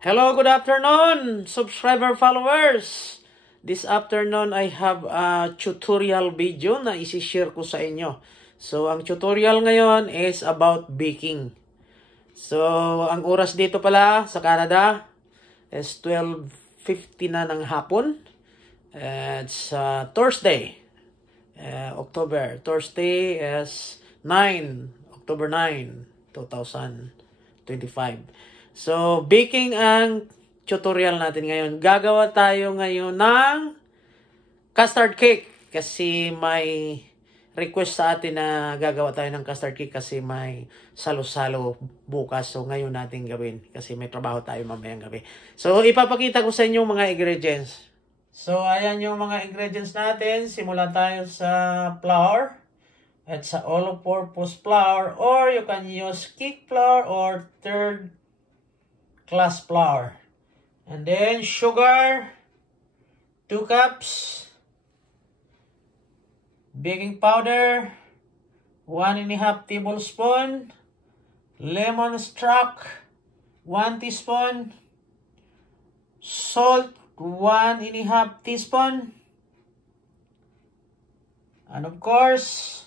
Hello, good afternoon, subscriber followers. This afternoon, I have a tutorial video na isi-share ko sa inyo. So, ang tutorial ngayon is about baking. So, ang oras dito pala sa Canada is 12:50 na ng hapon. It's Thursday, October. Thursday is October 9, 2025. So, baking ang tutorial natin ngayon. Gagawa tayo ngayon ng custard cake. Kasi may request sa atin na gagawa tayo ng custard cake kasi may salo-salo bukas. So, ngayon natin gawin. Kasi may trabaho tayo mamayang gabi. So, ipapakita ko sa inyo mga ingredients. So, ayan yung mga ingredients natin. Simulan tayo sa flour. It's a all-purpose flour. Or you can use cake flour or third class flour. And then sugar, 2 cups. Baking powder, 1.5 tablespoon. Lemon extract, 1 teaspoon. Salt, 1.5 teaspoon. And of course,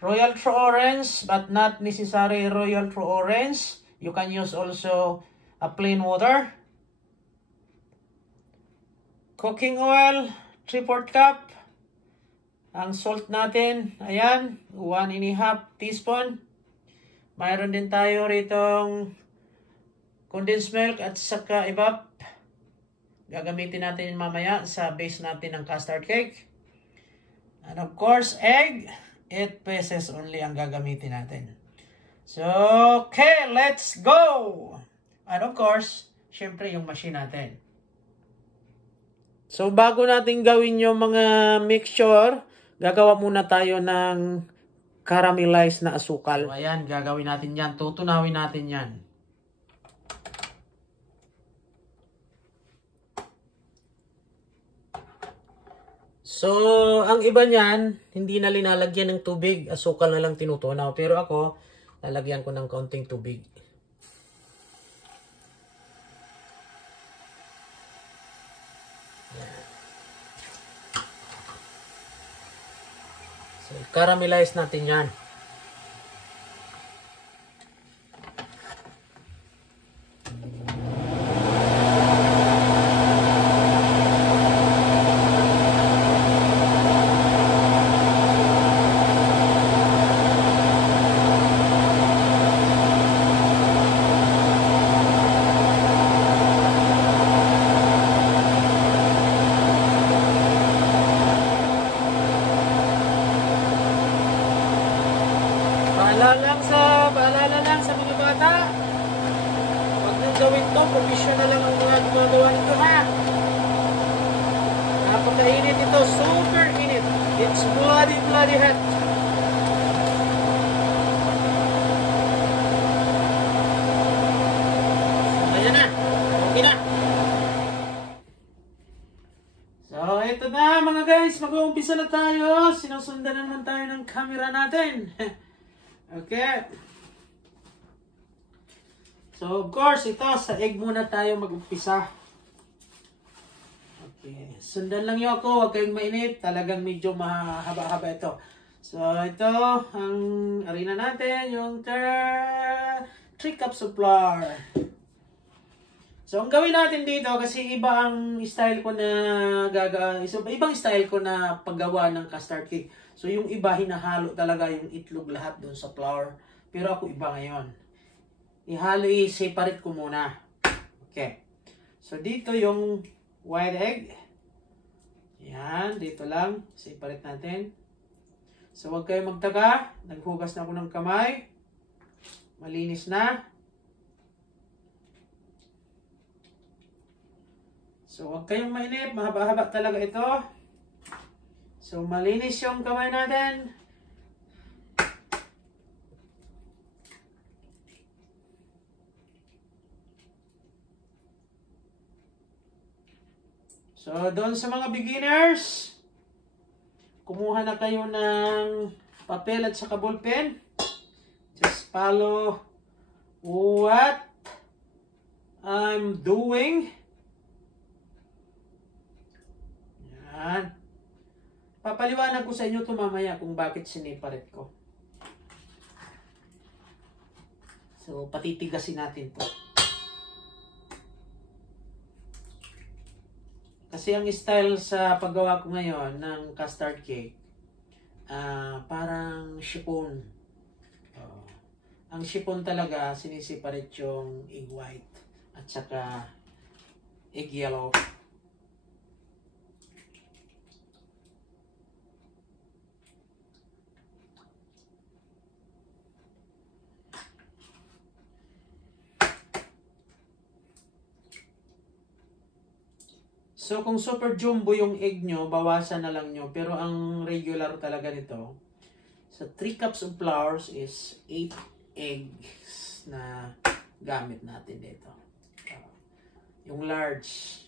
royal true orange, but not necessary royal true orange. You can use also a plain water. Cooking oil, 3/4 cup. Ang salt natin, ayan, 1.5 teaspoon. Mayroon din tayo ritong condensed milk at saka evap. Gagamitin natin yun mamaya sa base natin ng custard cake. And of course, egg, 8 pieces only ang gagamitin natin. So, okay, let's go! And of course, syempre yung machine natin. So, bago natin gawin yung mga mixture, gagawa muna tayo ng caramelized na asukal. So, ayan, gagawin natin yan. Tutunawin natin yan. So, ang iba niyan, hindi na linalagyan ng tubig. Asukal na lang tinutunaw. Pero ako, lalagyan ko ng kaunting tubig. So, caramelize natin yan. Paalala lang sa mga bata, huwag nang gawin to, professional lang ang mga gumagawa nito ha. Napakainit ito, super init. It's bloody hot. Ayan na, okay na. So, ito na mga guys, mag-uumpisa na tayo. Sinusundan naman tayo ng camera natin. Okay. So, of course, ito, sa egg muna tayo mag-umpisa. Okay. Sundan lang nyo ako, huwag kayong mainit. Talagang medyo mahaba-haba ito. So, ito, ang arena natin, yung 3 cups of flour. So, ang gawin natin dito, kasi iba ang style ko na ibang style ko na paggawa ng custard cake. So, yung iba, hinahalo talaga yung itlog lahat doon sa flour. Pero ako iba ngayon. Ihalo, i-separate ko muna. Okay. So, dito yung white egg. Yan, dito lang. Separate natin. So, huwag kayo magtaka. Naghugas na ako ng kamay. Malinis na. So, huwag kayong mainip. Mahaba-haba talaga ito. So, malinis yung kamay natin. So, doon sa mga beginners, kumuha na kayo ng papel at saka ballpen. Just follow what I'm doing. Yan. Papaliwanag ko sa inyo ito mamaya kung bakit sineparate ko. So, patitigasin natin to. Kasi ang style sa paggawa ko ngayon ng custard cake, parang chiffon. Ang chiffon talaga, sinisiparate yung egg white at saka egg yellow. So, kung super jumbo yung egg nyo, bawasan na lang nyo. Pero ang regular talaga nito, so 3 cups of flour is 8 eggs na gamit natin dito. Yung large.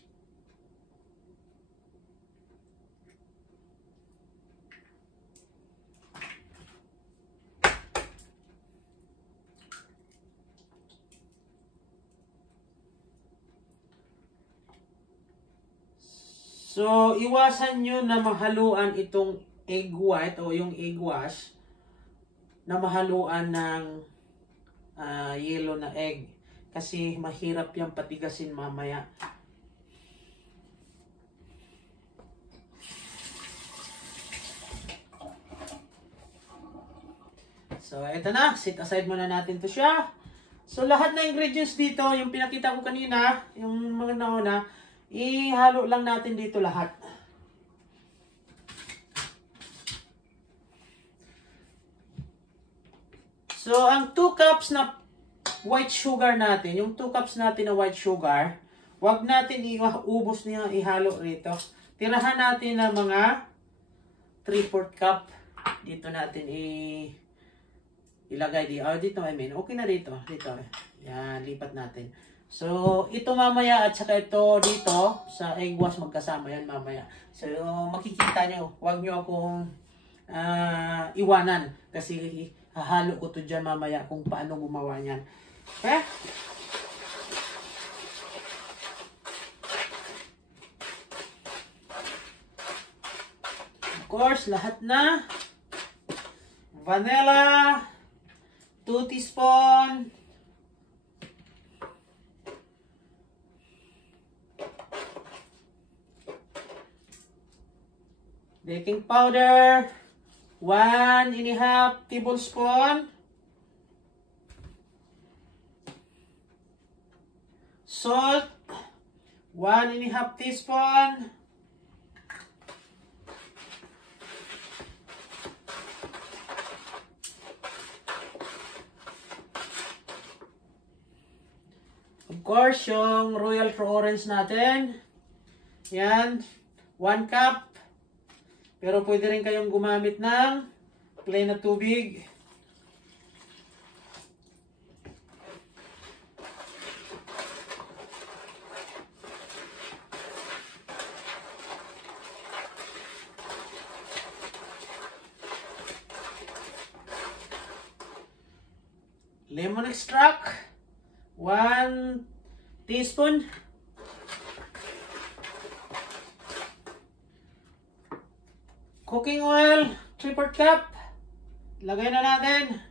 So, iwasan nyo na mahaluan itong egg white o yung egg wash na mahaluan ng yellow na egg. Kasi mahirap yung patigasin mamaya. So, ito na. Set aside muna natin to siya. So, lahat na ingredients dito, yung pinakita ko kanina, yung mga nauna, ihalo lang natin dito lahat. So, ang 2 cups na white sugar natin, yung 2 cups natin na white sugar, wag natin iubos niya ihalo rito. Tirahan natin ng mga 3/4 cup. Dito natin ilagay dito. Dito, okay na dito. Dito. Yan, lipat natin. So, ito mamaya at saka ito dito sa egg wash magkasama yan mamaya. So, makikita nyo. Huwag nyo akong iwanan kasi hahalo ko to dyan mamaya kung paano gumawa niyan. Okay? Of course, lahat na. Vanilla, 2 teaspoon. Baking powder, 1½ tablespoon. Salt, 1½ teaspoon. Of course, yung Royal True Orange natin. Yan, 1 cup. Pero pwede rin kayong gumamit ng plain na tubig. Lemon extract, 1 teaspoon. Cooking oil, 3/4 cup. Lagay na natin.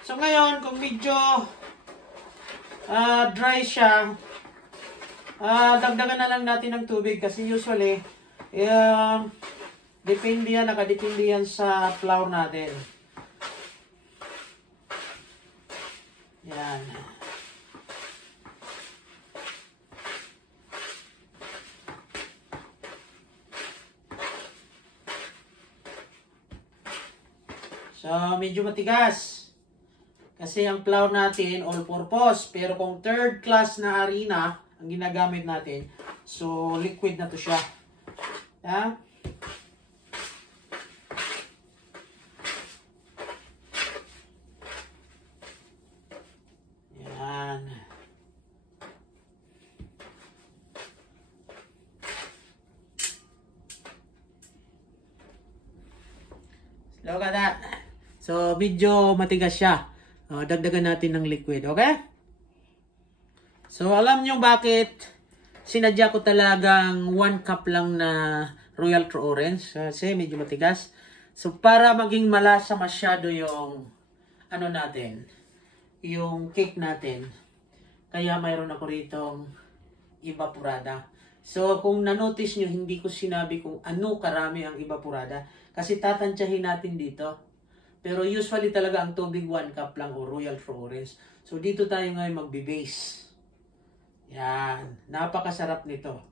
So ngayon, kung medyo dry siya, dagdagan na lang natin ng tubig kasi usually, depende yan, nakadepende yan sa flour natin. Yan. So, medyo matigas. Kasi ang flour natin, all-purpose. Pero kung third class na harina, ang ginagamit natin, so, liquid na to siya. Yeah? Yan. Look at that. So, medyo matigas siya. Dagdagan natin ng liquid, okay? So, alam nyo bakit sinadya ko talagang 1 cup lang na Royal True Orange? Kasi medyo matigas. So, para maging malasa masyado yung ano natin, yung cake natin. Kaya mayroon ako ritong evaporada. So, kung na-notice nyo, hindi ko sinabi kung ano karami ang evaporada. Kasi tatansyahin natin dito. Pero usually talaga ang tubig 1 cup lang o Royal True Orange. So, dito tayo ngayon magbe-base. Yan. Napakasarap nito.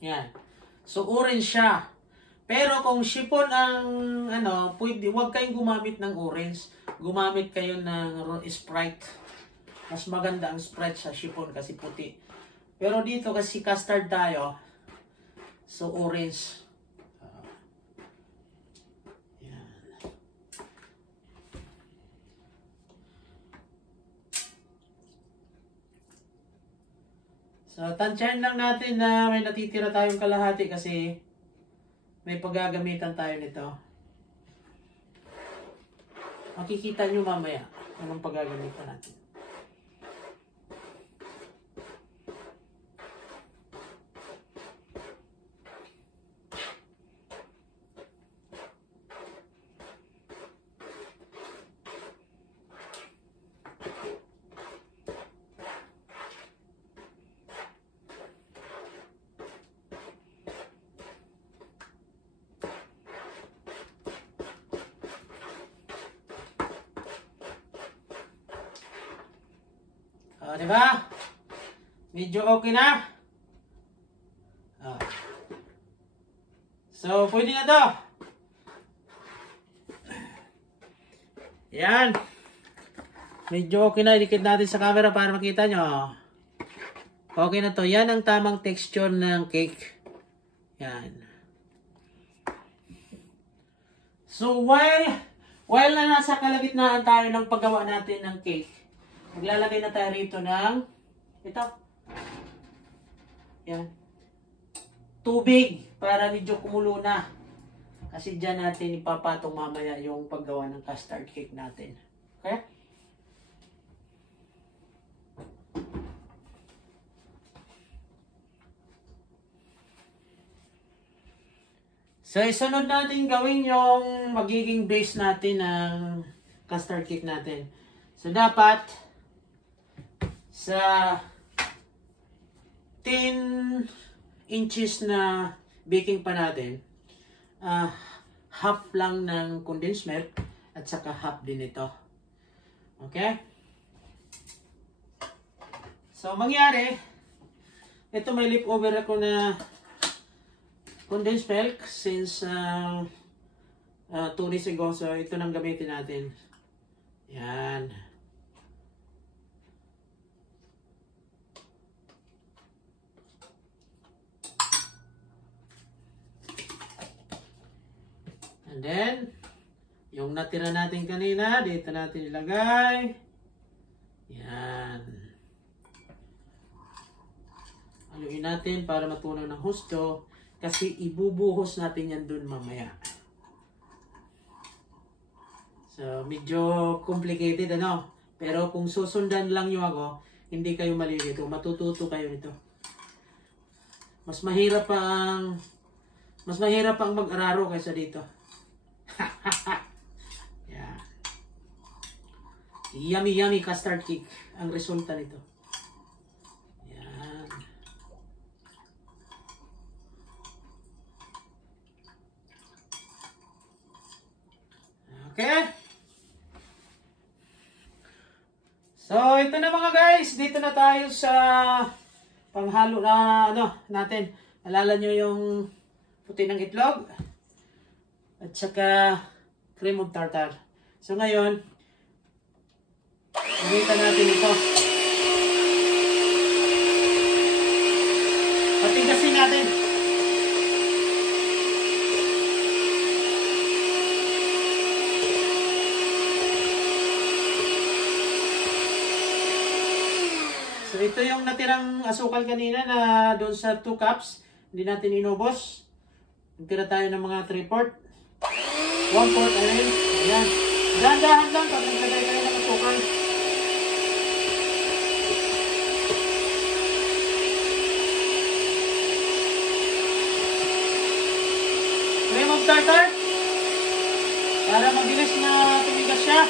Yan. So, orange siya. Pero kung chiffon ang, pwede, huwag kayong gumamit ng orange. Gumamit kayo ng Sprite. Mas maganda ang Sprite sa chiffon kasi puti. Pero dito kasi custard tayo. So, orange. Yan. So, tansyahin lang natin na may natitira tayong kalahati kasi may paggagamitan tayo nito. Makikita nyo mamaya anong paggagamitan natin. Diba? Medyo okay na. So, pwede na to. Yan. Medyo okay na. Idikit natin sa camera para makita nyo. Okay na to. Yan ang tamang texture ng cake. Yan. So, while na nasa kalagitnaan tayo ng paggawa natin ng cake, maglalagay na tayo rito ng ito. Yan. Tubig para medyo kumulo na. Kasi dyan natin ipapatong mamaya yung paggawa ng custard cake natin. Okay? So, isunod natin gawin yung magiging base natin ng custard cake natin. So, dapat sa 10 inches na baking pan natin, half lang ng condensed milk at saka half din ito. Okay? So, mangyari, ito may leftover ako na condensed milk since 2 days ago. So, ito nang gamitin natin. Yan. And then, yung natira natin kanina, dito natin ilagay. Yan. Haluin natin para matunaw ng husto. Kasi ibubuhos natin yan dun mamaya. So, medyo complicated, ano? Pero kung susundan lang nyo ako, hindi kayo malilito. Matututo kayo nito. Mas mahirap pang mag-araro kaysa dito. Yeah. Yummy custard cake ang resulta nito. Yan. Okay. So, ito na mga guys. guys, dito na tayo sa panghalo na natin. Alala nyo yung puti ng itlog at saka cream of tartar. So ngayon, gamitan natin ito. Patigasin natin. So ito yung natirang asukal kanina na doon sa 2 cups. Hindi natin inubos. Nagtira tayo ng mga 3/4. 1/4 ayun. Ayan. Dahan-dahan lang pag naglagay tayo ng asukal. Cream of tartar. Para mabilis na tumigas siya.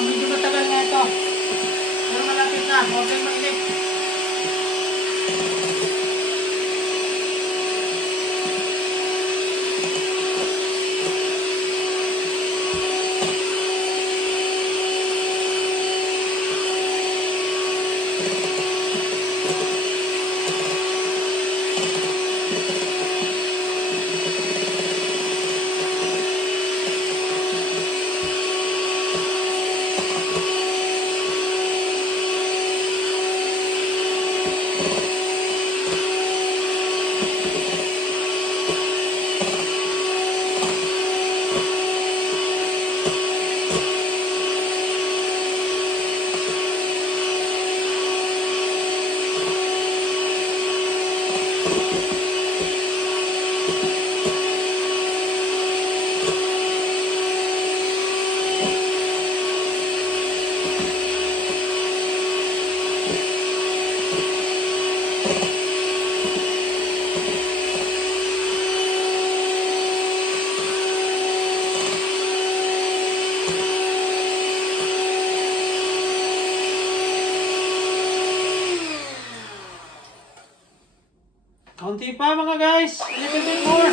Medyo matagal na ito. Pero malapit na. Huwag kayong mainit. Kaunti pa mga guys. A little bit more.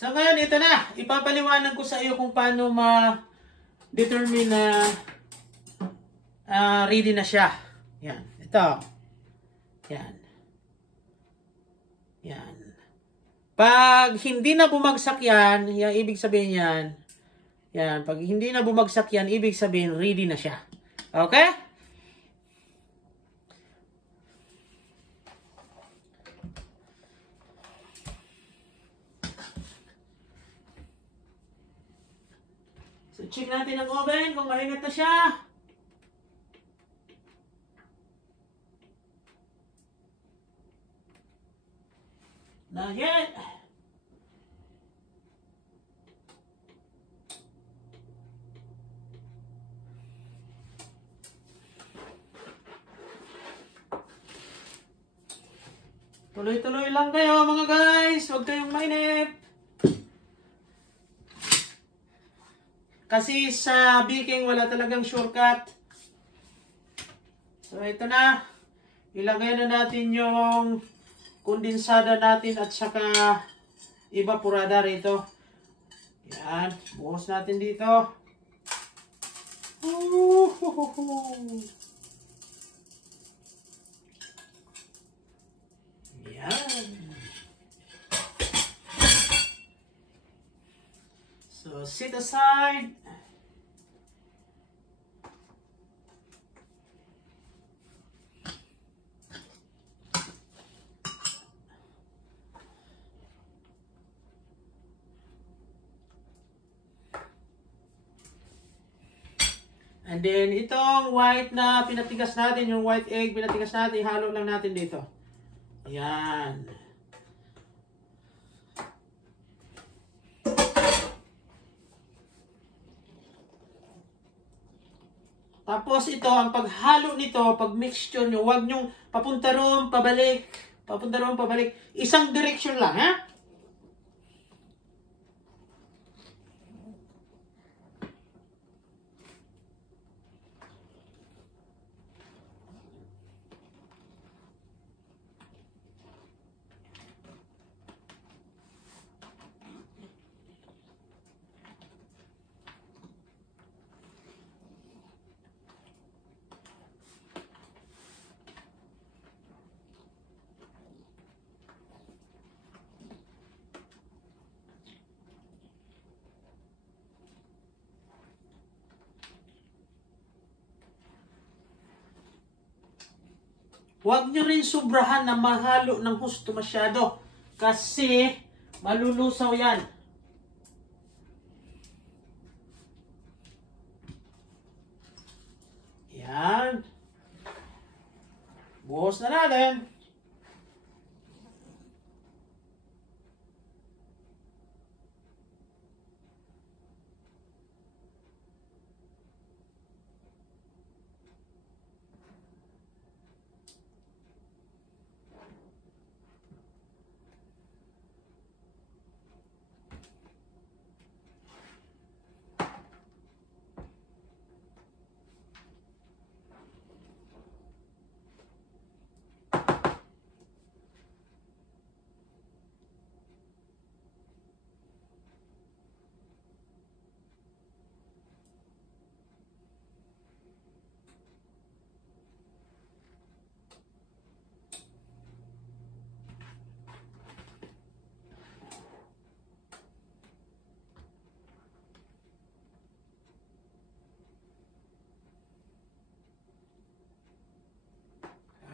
So ngayon, ito na. Ipapaliwanag ko sa iyo kung paano ma-determine na ready na siya. Yan. Ito. Yan. Yan. Pag hindi na bumagsak yan, yung ibig sabihin yan, yan, pag hindi na bumagsak yan, ibig sabihin ready na siya. Okay? So, check natin ang oven kung mainit na siya. Not yet. Tuloy-tuloy lang kayo mga guys. Huwag kayong mainip. Kasi sa baking wala talagang shortcut. So ito na. Ilagay na natin yung kondensada natin at saka evaporada rito. Yan. Buhos natin dito. Yan. So set aside. And then, itong white na pinatigas natin, yung white egg, pinatigas natin, halo lang natin dito. Ayan. Tapos ito, ang paghalo nito, pag mixture nyo, huwag nyong papunta ron, pabalik, papunta ron, pabalik. Isang direction lang, ha? Huwag nyo rin sobrahan na mahalo ng husto masyado. Kasi malulusaw yan. Yan. Buhos na natin.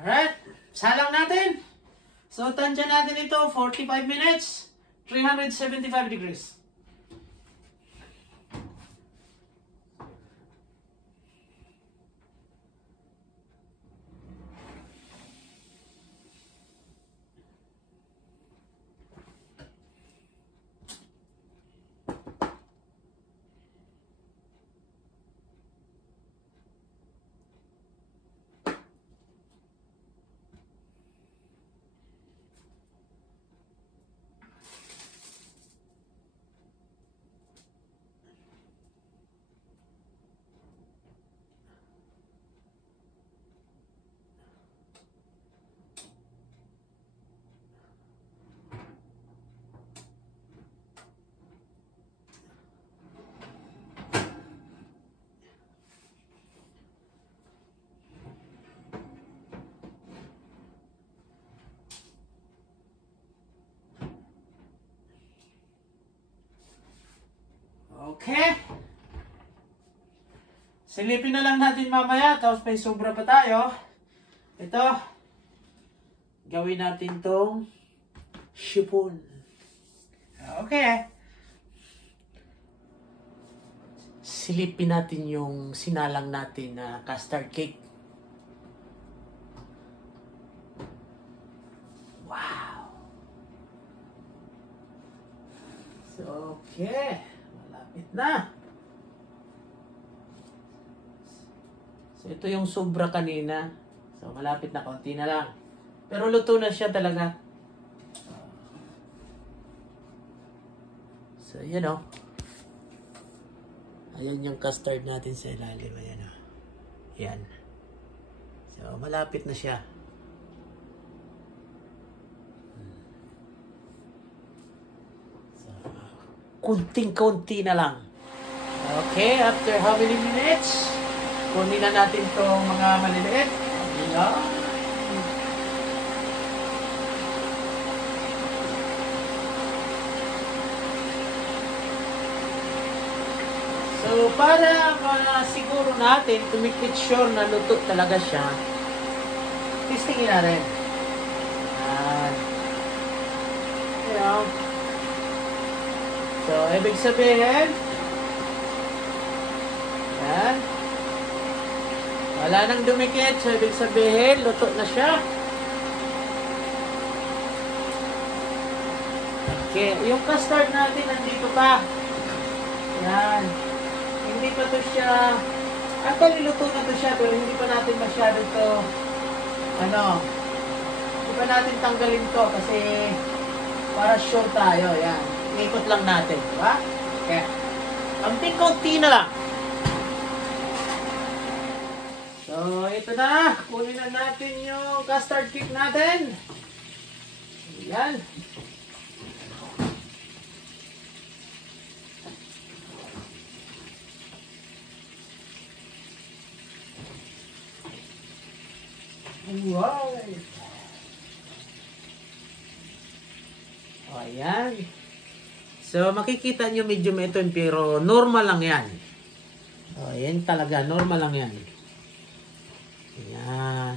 Alright, salang natin. So, tansya natin ito, 45 minutes, 375 degrees. Okay. Silipin na lang natin mamaya. Tapos may sobra pa tayo. Ito. Gawin natin tong chiffon. Okay. Silipin natin yung sinalang natin na custard cake. Wow. So, okay. Malapit na. So, ito yung sobra kanina. So, malapit na. Konti na lang. Pero luto na siya talaga. So, yan o. Ayan yung custard natin sa ilalim. Ayan o. Yan. So, malapit na siya. So, kunting-kunti na lang. Okay, after how many minutes? Kunin na natin itong mga maliliit. Ayan. So, para siguro natin to make it sure na luto talaga siya, testingin natin. Ayan. Ayan. So, ibig sabihin, ayan. Wala nang dumikit. So, ibig sabihin, luto na siya. Okay. Yung custard natin, nandito pa. Ayan. Hindi pa to siya, actually luto na to siya, pero hindi pa natin masyado to, hindi pa natin tanggalin to kasi para sure tayo, yan. Ikot lang natin, di ba? Okay. Konti na lang. So, ito na. Kunin na natin yung custard cake natin. Yan. Wow! O, ayan. So, makikita nyo medyo ito, pero normal lang yan. O, yan talaga. Normal lang yan. Ayan.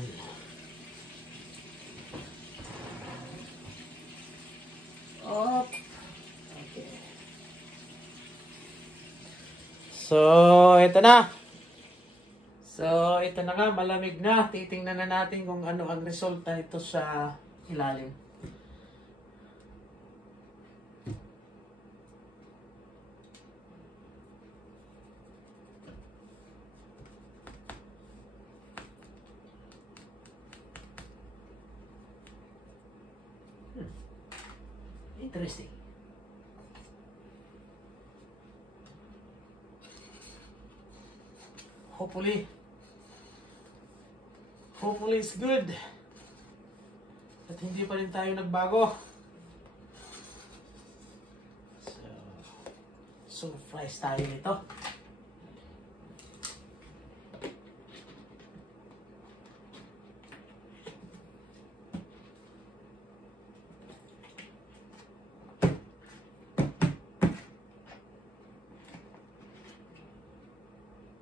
Op. Okay. So, ito na. So, ito na nga, malamig na. Titingnan na natin kung ano ang resulta nito sa ilalim. Interesting. Hopefully it's good. At hindi pa rin tayo nagbago. So surprise tayo nito.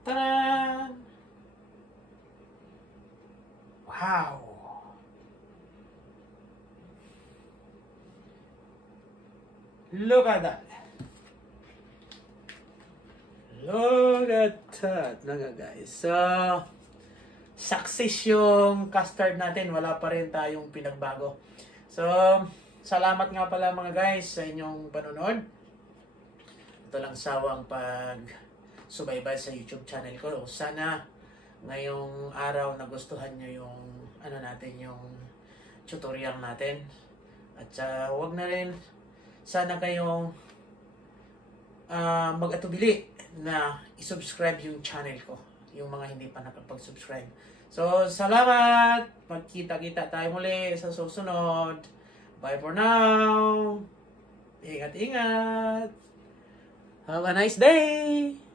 Ta-da! Wow! Look at that! Look at that! Naga guys. So, success yung custard natin. Wala pa rin tayong pinagbago. So, salamat nga pala mga guys sa inyong panonood. Ito lang sawang subaybay sa YouTube channel ko. Sana ngayong araw nagustuhan nyo yung yung tutorial natin. At huwag na rin sana kayong mag-atubili na i-subscribe yung channel ko, yung mga hindi pa nakapag-subscribe. So, salamat! Magkita-kita tayo muli sa susunod. Bye for now! Ingat-ingat! Have a nice day!